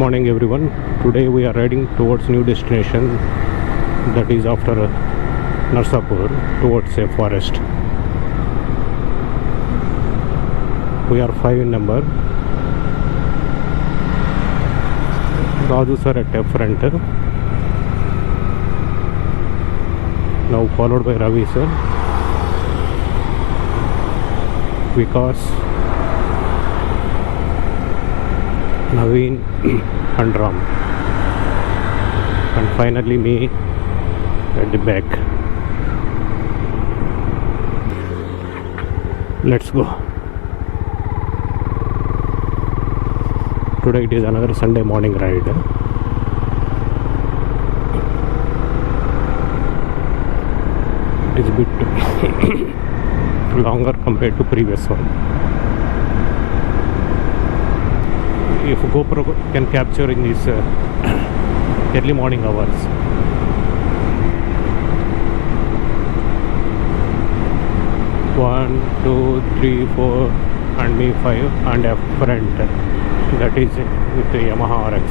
morning everyone. Today we are riding towards new destination, that is after Narsapur, towards a forest. We are 5 in number. Raju sir at the front, now followed by Ravi sir, Vikas, Naveen and Ram, and finally me at the back. Let's go. Today it is another Sunday morning ride. It is a bit longer compared to previous one. If GoPro can capture in these early morning hours. One, two, three, four, and me 5, and a friend, that is with the Yamaha RX.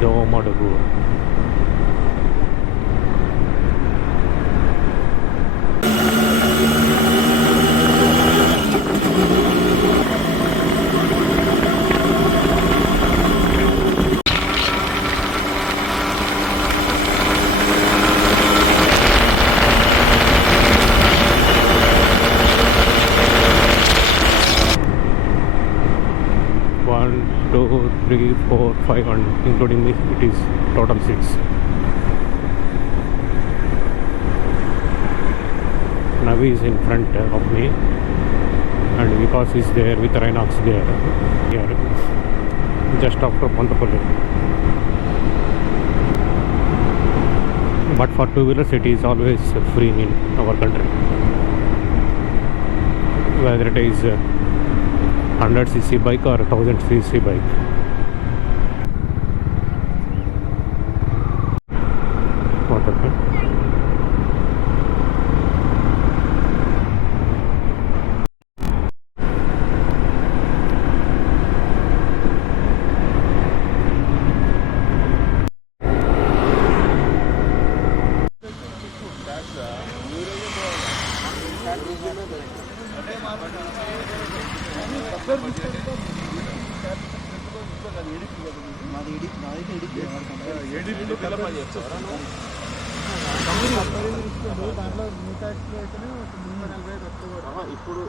Domodagu. Three, four, 5, and including this it is total 6. Navi is in front of me, and Vikas is there with Rhinox there, here just after Pontapalli. But for two-wheelers it is always free in our country, whether it is 100cc bike or 1000cc bike.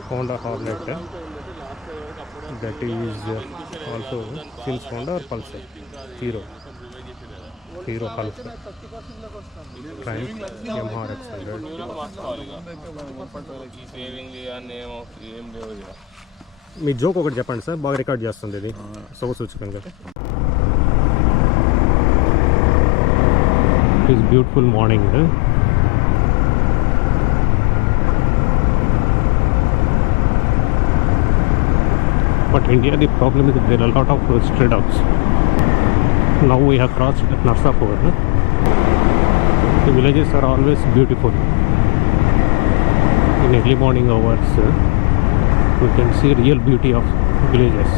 Honda Hornet, that is also since Honda or Pulsar? Hero Pulsar, Triumph, Yamaha RX 100. మీ జోక్ ఒకటి చెప్పండి సార్, బాగా రికార్డ్ చేస్తుంది ఇది శుభ సూచకంగా. It is beautiful morning. But India, the problem is that there are a lot of stray dogs. Now we have crossed Narsapur. The villages are always beautiful. In early morning hours, we can see real beauty of villages.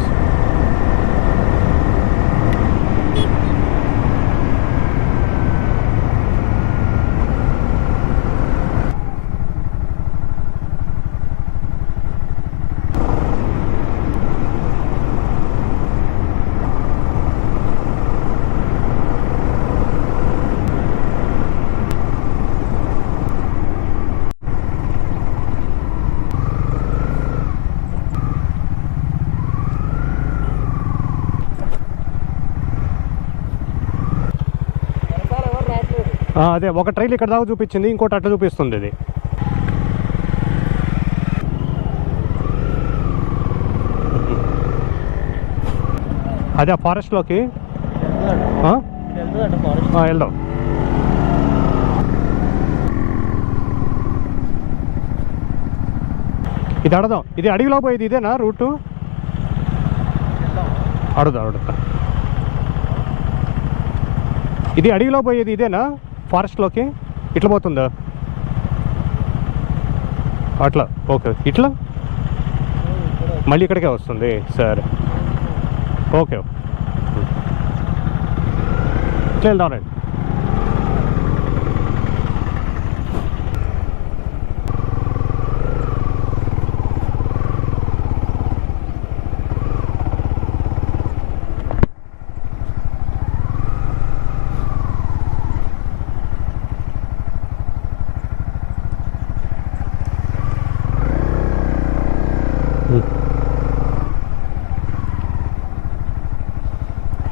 అదే ఒక ట్రైల్ ఇక్కడ దాకా చూపించింది, ఇంకోటి అట్లా చూపిస్తుంది. ఇది అదే ఆ ఫారెస్ట్లోకి వెళ్దాం. ఇది అడదాం, ఇది అడవిలో పోయేది ఇదేనా రూటు? అడుగుదా ఇది అడవిలో పోయేది ఇదేనా? ఫారెస్ట్లోకి ఇట్లా పోతుందా? అట్లా ఓకే. ఇట్లా మళ్ళీ ఇక్కడికే వస్తుంది. సరే, ఓకే, వెళ్దాం రండి.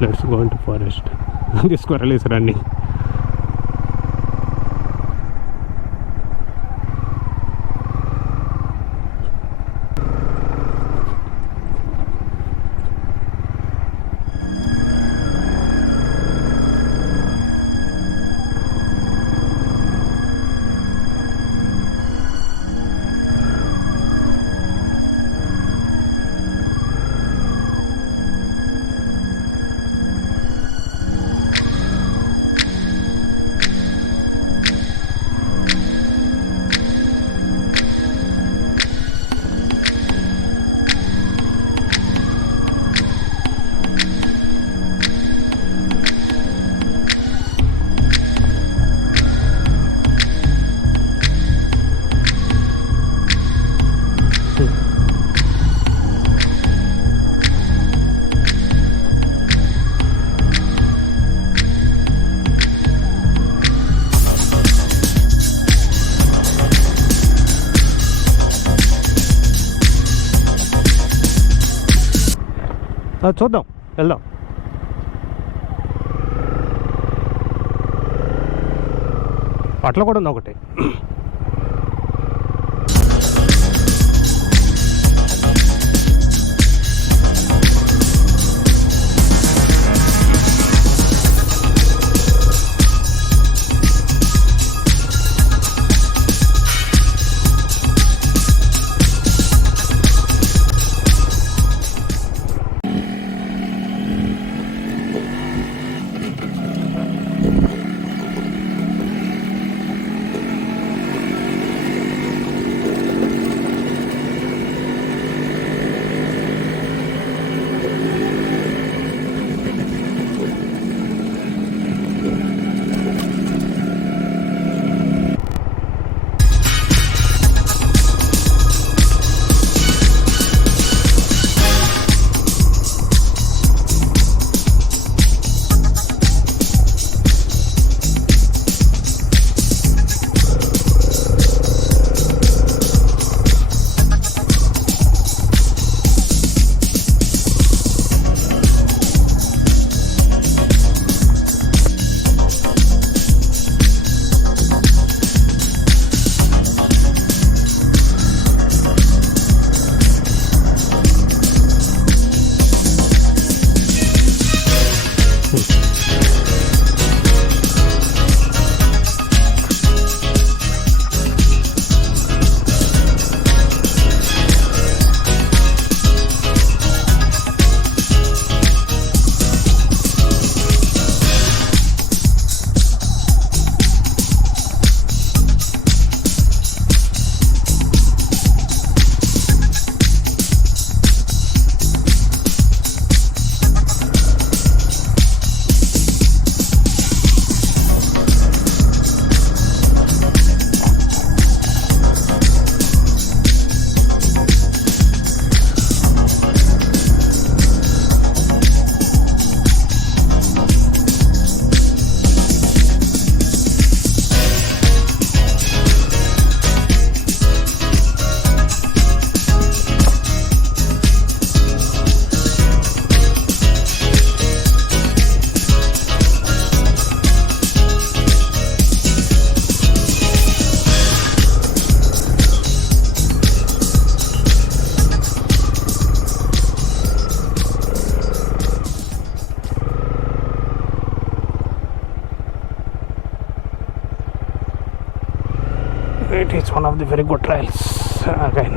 Let's go into forest. The squirrel is running. చూద్దాం, వెళ్దాం. అట్లా కూడా ఉంది ఒకటి. It is one of the very good trails. Again.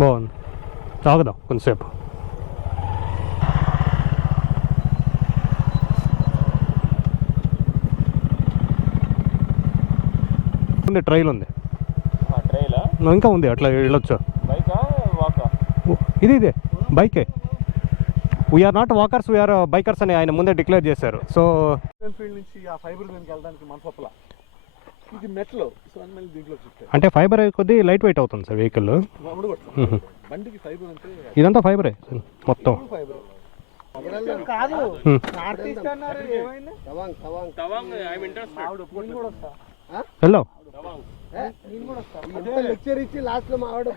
బాగుంది, తాగుదాం కొంతసేపు. ఉంది ట్రైల్ ఉంది, ఇంకా ఉంది, అట్లా వెళ్ళొచ్చు. ఇదే బైకే. We are not walkers, we are bikers అని ఆయన ముందే డిక్లేర్ చేశారు. సో ఫీల్డ్ నుంచి ఆ ఫైబర్ దీనికి వెళ్ళడానికి మనసొప్పల ఇది మెట్లో సో మళ్ళీ దీంట్లో అంటే ఫైబర్ కొద్ది లైట్ వెయిట్ అవుతుంది సార్ వెహికల్. బండికి ఫైబర్ అంటే ఇదంతా ఫైబరే మొత్తం. కాదు వెళ్దాం. లెక్చర్ ఇచ్చి లాస్ట్ లో మా ఆవిడ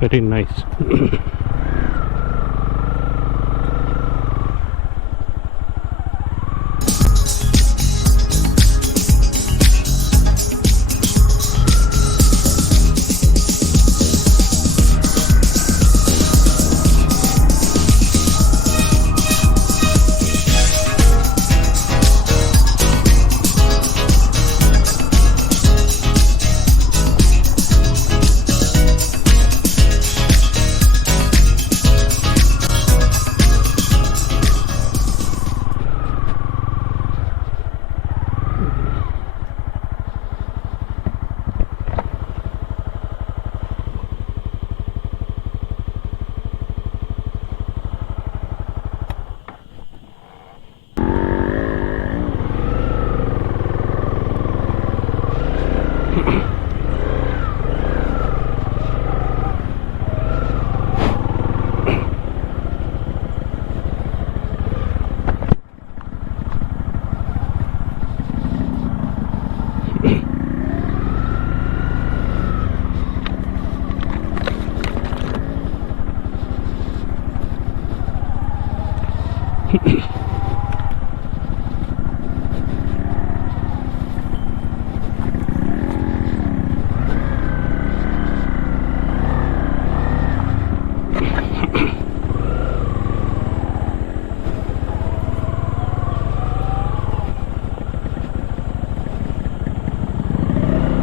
very nice.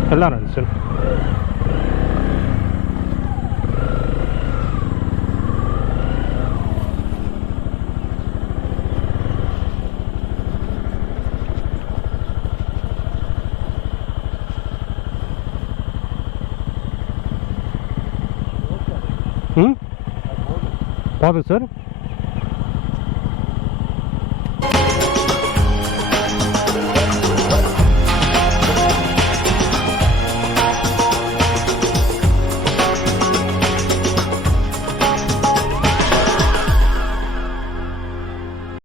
వెళ్ళానండి సార్. పోదు సార్.